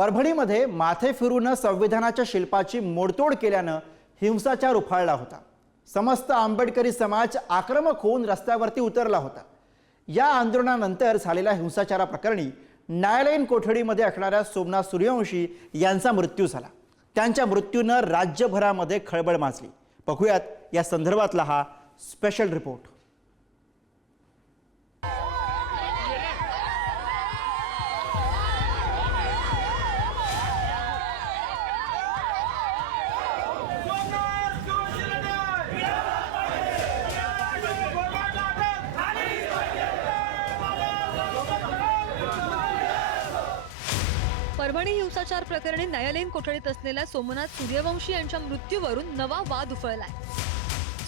परभणीमध्ये माथे फिरून संविधानाच्या शिल्पाची मोडतोड केल्यानं हिंसाचार उफाळला होता। समस्त आंबेडकरी समाज आक्रमक होऊन रस्त्यावरती उतरला होता। या आंदोलनानंतर झालेल्या हिंसाचाराप्रकरणी न्यायालयीन कोठडीमध्ये असणाऱ्या सोमनाथ सूर्यवंशी यांचा मृत्यू झाला। त्यांच्या मृत्यूनं राज्यभरामध्ये खळबळ माजली। बघूयात या संदर्भातला हा स्पेशल रिपोर्ट। परभणी हिंसाचार प्रकरणी न्यायालयीन कोठडीत असलेल्या सोमनाथ सूर्यवंशी यांच्या मृत्यूवरून नवा वाद उफाळलाय।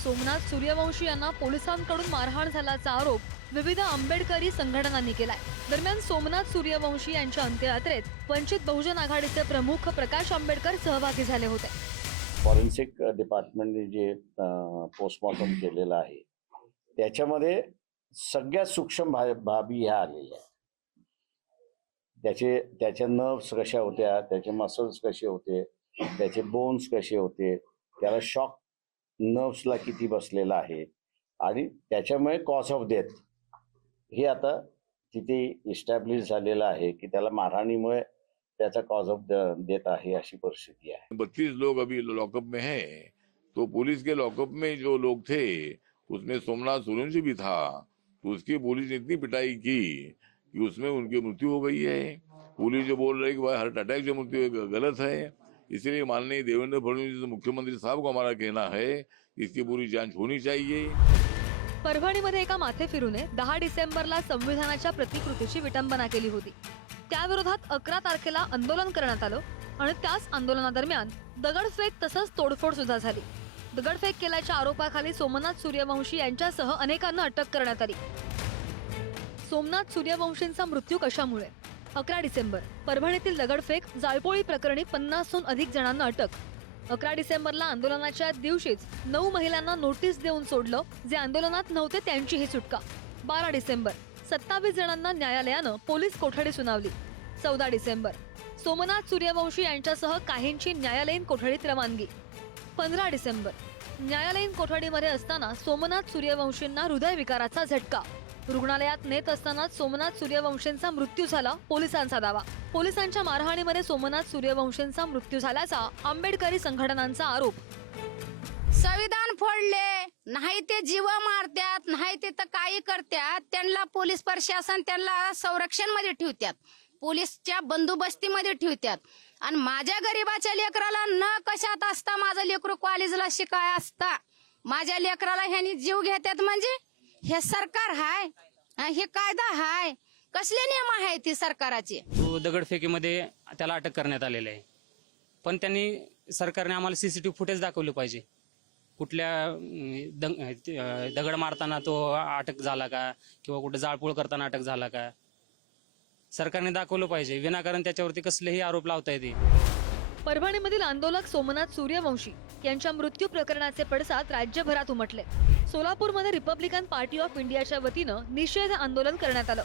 सोमनाथ सूर्यवंशी यांना पोलिसांकडून मारहाण झाल्याचा आरोप विविध आंबेडकरी संघटनांनी केलाय। दरम्यान सोमनाथ सूर्यवंशी यांच्या अंत्ययात्रेत वंचित बहुजन आघाडीचे प्रमुख प्रकाश आंबेडकर सहभागी झाले होते। फॉरेन्सिक डिपार्टमेंटने जे पोस्टमॉर्टम केलेलं आहे त्याच्यामध्ये सगळ्यात सूक्ष्म बाबी ह्या आलेल्या आहेत। त्याचे नर्व्स कशा होत्या, त्याचे मसल्स कसे होते, त्याचे बोन्स कसे होते, त्याला शॉक नर्व्सला किती बसलेला आहे आणि त्याच्यामुळे कॉज ऑफ डेथ हे आता तिथे इस्टॅब्लिश झालेलं आहे की त्याला मारहाणीमुळे त्याचा कॉज ऑफ डेथ आहे अशी परिस्थिती आहे। 32 लोग अभी लॉकअप में हैं, तो पुलिस के लॉकअप में जो लोग थे उसमें सोमनाथ सूर्यवंशी भी था, तो उसकी पुलिस ने इतनी पिटाई की कि उसमें उनकी मृत्यु हो गई है। पुलिस जो बोल रही है कि भाई हार्ट अटैक से मृत्यु है, गलत है। इसलिए माननीय देवेंद्र फडणवीस मुख्यमंत्री साहब को हमारा कहना है इसकी पूरी जांच होनी चाहिए। परभणीमध्ये एका माथे फिरूने 10 डिसेंबरला संविधानाच्या प्रतिकृतीची विटंबना केली होती। त्याविरोधात 11 तारखेला आंदोलन करण्यात आलं आणि त्याच आंदोलनादरम्यान दगडफेक तसंच तोडफोड सुद्धा झाली। दगडफेक केल्याच्या आरोपाखाली सोमनाथ सूर्यवंशी यांच्यासह अनेकांना अटक करण्यात आली। सोमनाथ सूर्यवंशींचा मृत्यू कशामुळे? 11 डिसेंबर परभणीतील दगडफेक जाळपोळी प्रकरणी 50हून अधिक जणांना अटक। 11 डिसेंबरला आंदोलनाच्या दिवशीच 9 महिलांना नोटीस देऊन सोडलं, जे आंदोलनात नव्हते त्यांचीही सुटका। 12 डिसेंबर 27 जणांना न्यायालयानं पोलीस कोठडी सुनावली। 14 डिसेंबर सोमनाथ सूर्यवंशी यांच्यासह काहींची न्यायालयीन कोठडीत रवानगी। 15 डिसेंबर न्यायालयीन कोठडीमध्ये असताना सोमनाथ सूर्यवंशींना हृदयविकाराचा झटका। रुग्णालयात नेत असताना सोमनाथ सूर्यवंशींचा मृत्यू झाला, पोलिसांचा दावा। पोलिसांच्या मारहाणीमध्ये सोमनाथ सूर्यवंशींचा मृत्यू झाल्याचा आंबेडकरी संघटनांचा आरोप। संविधान फोडले नाही, ते जीव मारतात नाही, ते तर काही करतात। त्यांना पोलीस प्रशासन त्यांना संरक्षण मध्ये ठेवतात, पोलीसच्या बंदोबस्तीमध्ये ठेवतात। आणि माझ्या गरीबाच्या लेकराला न कशात असता माझं लेकरू कॉलेजला शिकाय असता, माझ्या लेकराला ह्यांनी जीव घेतात म्हणजे हे सरकार हाय, हे कायदा हाय, कसले नियम आहे ती सरकाराचे? दगडफेकीमध्ये त्याला अटक करण्यात आलेली आहे, पण त्यांनी सरकारने आम्हाला सीसीटीव्ही फुटेज दाखवले पाहिजे। कुठल्या दगड मारताना तो अटक झाला का किंवा कुठे जाळपोळ करताना अटक झाला का, सरकारने दाखवलं पाहिजे। विनाकारण त्याच्यावरती कसलेही आरोप लावता येते। परभणीमधील आंदोलक सोमनाथ सूर्यवंशी यांच्या मृत्यू प्रकरणाचे पडसाद राज्यभरात उमटले। सोलापूरमध्ये रिपब्लिकन पार्टी ऑफ इंडियाच्या वतीनं निषेध आंदोलन करण्यात आलं।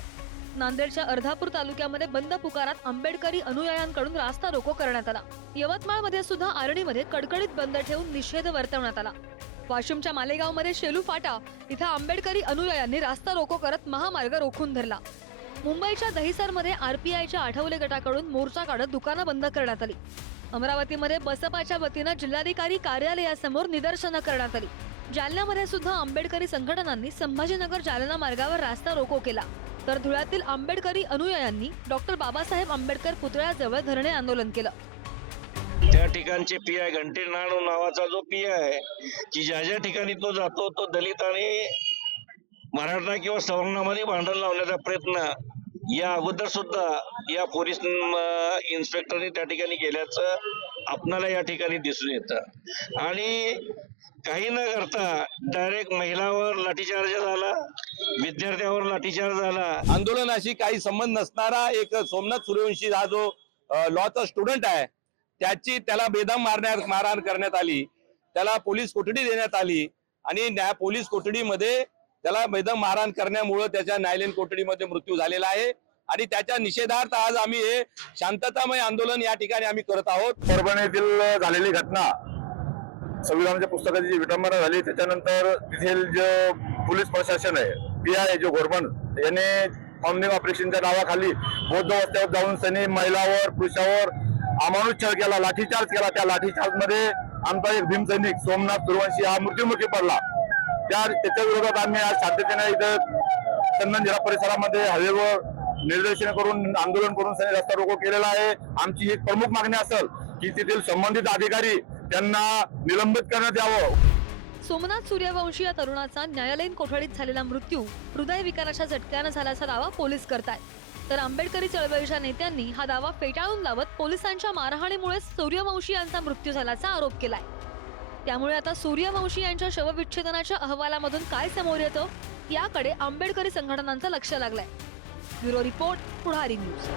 नांदेडच्या अर्धापूर तालुक्यामध्ये बंद पुकारात आंबेडकरी अनुयायांकडून रास्ता रोको करण्यात आला। यवतमाळमध्ये सुद्धा आर्णीमध्ये कडकडीत बंद ठेवून निषेध वर्तवण्यात आला। वाशिमच्या मालेगावमध्ये शेलू फाटा इथं आंबेडकरी अनुयायांनी रास्ता रोको करत महामार्ग रोखून धरला। मुंबईच्या दहिसरमध्ये आरपीआयच्या आठवले गटाकडून मोर्चा काढत दुकानं बंद करण्यात आली। अमरावतीमध्ये बसपाच्या वतीनं जिल्हाधिकारी कार्यालयासमोर निदर्शनं करण्यात आली। जालन्यामध्ये सुद्धा आंबेडकरी संघटनांनी संभाजीनगर जालना मार्गावर रास्ता रोको केला, तर धुळ्यातील आंबेडकरी अनुयायांनी डॉक्टर बाबासाहेब आंबेडकर पुतळ्याजवळ धरणे आंदोलन केलं। त्या ठिकाणचे पीआय घंटे नाणू नावाचा जो पीआय आहे की ज्या ठिकाणी तो जातो तो दलित आणि मराठा किंवा सवर्णामध्ये भांडण लावण्याचा प्रयत्न या अगोदर सुद्धा या पोलीस इन्स्पेक्टरने त्या ठिकाणी केल्याचं आपणाला या ठिकाणी दिसून येतं। आणि काही न करता डायरेक्ट महिलावर लाठीचार्ज झाला, विद्यार्थ्यावर लाठीचार्ज झाला। आंदोलनाशी काही संबंध नसणारा एक सोमनाथ सूर्यवंशी हा जो लॉचा स्टुडंट आहे त्याला बेदम मारहाण करण्यात आली, त्याला पोलीस कोठडी देण्यात आली आणि पोलीस कोठडीमध्ये त्याला बेदम मारहाण करण्यामुळे त्याच्या न्यायालयीन कोठडीमध्ये मृत्यू झालेला आहे। आणि त्याच्या निषेधार्थ आज आम्ही हे शांततामय आंदोलन या ठिकाणी आम्ही करत आहोत. परभणी येथील झालेली घटना, संविधानाच्या पुस्तकाची जी विटंबना झाली त्याच्यानंतर तिथील जो पोलीस प्रशासन आहे, PI जो गव्हर्नमेंट, याने फाउंडिंग ऑपरेशनच्या नावाखाली बौद्ध वस्त्यावर जाऊन त्यांनी महिलावर पुरुषावर अमानुष छळ केला, लाठीचार्ज केला. त्या लाठीचार्ज मध्ये आमचा एक भीम सैनिक सोमनाथ सूर्यवंशी हा मृत्युमुखी पडला. त्याच्या विरोधात आम्ही आज शांततेने इथं चंदनझिरा परिसरामध्ये हवेवर निर्देशन करून आंदोलन करून रस्ता रोको केलेला आहे. आमची एक प्रमुख मागणी असेल की तेथील संबंधित अधिकारी त्यांना निलंबित करण्यात यावं. सोमनाथ सूर्यवंशी या तरुणाचा न्यायालयीन कोठडीत झालेला मृत्यू हृदयविकाराच्या झटक्यानं झाल्याचा दावा पोलीस करतायत. तर आंबेडकरी चळवळीच्या नेत्यांनी हा दावा फेटाळून लावत पोलिसांच्या मारहाणीमुळे सूर्यवंशी यांचा मृत्यू झाल्याचा आरोप केलाय. त्यामुळे आता सूर्यवंशी यांच्या शवविच्छेदनाच्या अहवालामधून काय समोर येतं याकडे आंबेडकरी संघटनांचं लक्ष लागलंय. ब्युरो रिपोर्ट, पुढारी न्यूज.